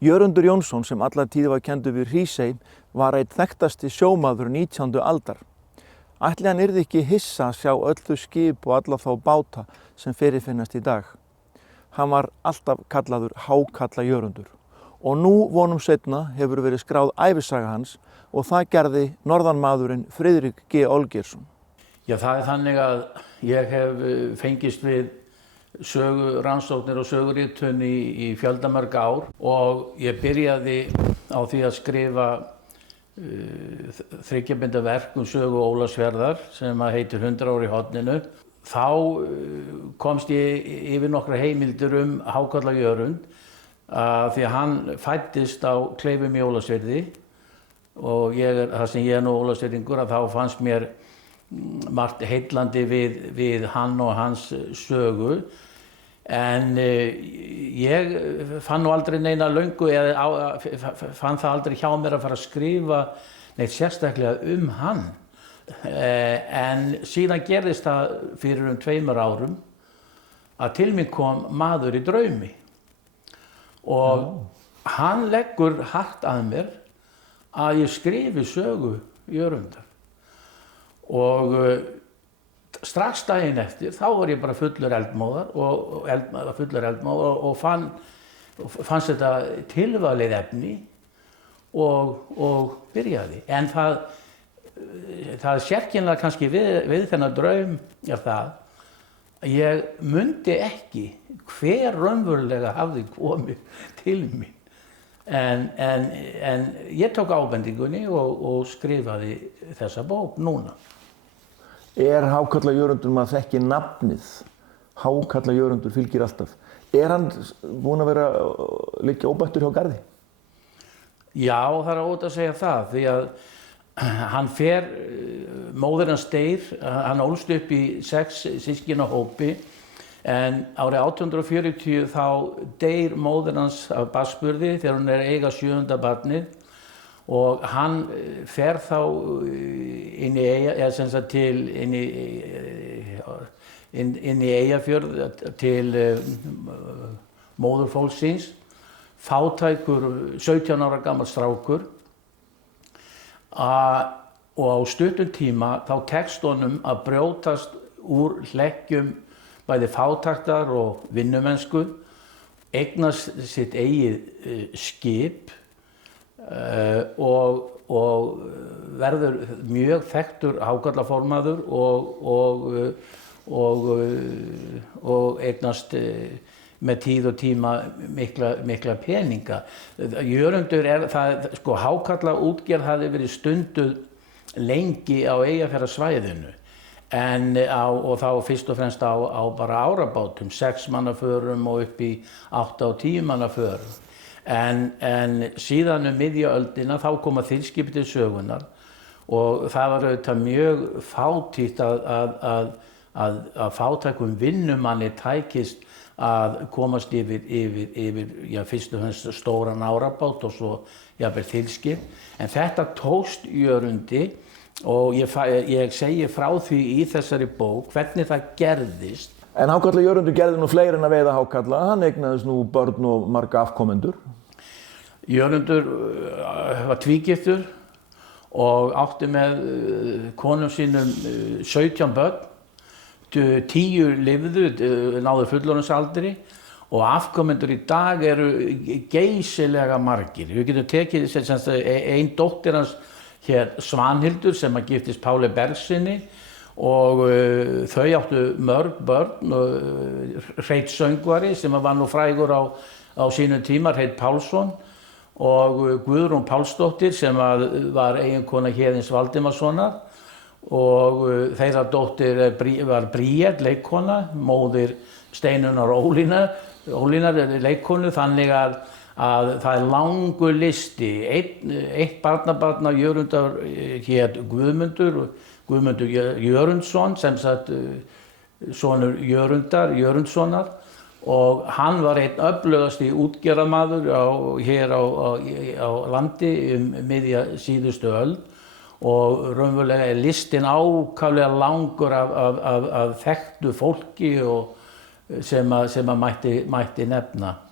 Jörundur Jónsson, sem alla tíð var kenndur við Hrísey, var einn þekktasti sjómaður 19. aldar. Ætli hann yrði ekki hissa að sjá öll þau skip og alla þá báta sem fyrirfinnast í dag. Hann var alltaf kallaður Hákalla Jörundur og nú vonum seinna hefur verið skráð ævisaga hans og það gerði norðanmaðurinn Friðrik G. Olgeirsson. Já, það þannig að ég hef fengist við rannsóknir og söguritun í fjöldamörg ár og ég byrjaði á því að skrifa þriggja verk sögu Ólafsfjarðar sem heitir 100 ár í horninu. Þá komst ég yfir nokkra heimildir Hákalla Jörund því að hann fæddist á Kleifum í Ólafsfirði og þar sem ég nú Ólafsfirðingur að þá fannst mér margt heillandi við hann og hans sögu. En ég fann nú aldrei neina löngu eða fann það aldrei hjá mér að fara að skrifa neitt sérstaklega hann. En síðan gerðist það fyrir 2 árum að til mín kom maður í draumi og hann leggur hart að mér að ég skrifi sögu Jörundar. Og strax daginn eftir þá var ég bara fullur eldmóðar og fannst þetta tilvalið efni og byrjaði. En það sérkennilega kannski við þennan draum er það að ég mundi ekki hver raunverulega hafði komið til mín. En ég tók ábendingunni og skrifaði þessa bók núna. Hákalla Jörundur, maður þekki nafnið. Hákalla Jörundur fylgir alltaf. Hann búinn að vera liggja óbættur hjá garði? Já, það er óhætt að segja það, því að hann móðir hans deyr, hann ólst upp í 6 systkinahópi, en árið 1840 þá deyr móðir hans af barnsburði þegar hún eiga 7. barnið. Og hann fer þá inn í Eyjafjörð til móðurfólks síns, fátækur 17 ára gamall strákur. Og á stuttum tíma þá tekst honum að brjótast úr hlekkjum bæði fátæktar og vinnumennsku, eignast sitt eigið skip og verður mjög þekktur hákarlaformaður og eignast með tíð og tíma mikla peninga. Jörundur hákarlaútgerð hafði verið stunduð lengi á Eyjafjarðarsvæðinu og þá fyrst og fremst á bara árabátum, 6 manna förum og upp í 8 og 10 manna förum. En síðan miðja öldina þá koma þilskip til sögunnar og það var auðvitað mjög fátítt að fátækum vinnumanni tækist að komast yfir fyrst og fremst stóran árabát og svo jafnvel þilskip. En þetta tókst Jörundi og ég segi frá því í þessari bók hvernig það gerðist. En Hákalla Jörundur gerði nú fleiri en að veiða hákarla, hann eignaðist nú börn og marga afkomendur. Jörundur var tvígiftur og átti með konum sínum 17 börn, 10 lifðu, náðu fullorðinsaldri og afkomendur í dag eru geysilega margir. Við getum tekið ein dóttir hans hér Svanhildur sem að giftist Páli Bergsyni og þau áttu mörg börn, Hreinn söngvari sem var nú frægur á sínum tíma, Hreinn Pálsson, og Guðrún Pálsdóttir sem var eiginkona Héðins Valdimarssonar og þeirra dóttir var Bríet, leikkona, móðir Steinunnar Ólínar leikkonu, þannig að það er langur listi. Eitt barnabarn af Jörundar hét Guðmundur Jörundsson, sem sagt sonur Jörundssonar, og hann var einn öflugasti útgerðarmaður hér á landi miðja síðustu öld og raunverulega er listinn ákaflega langur af þekktu fólki sem mætti nefna.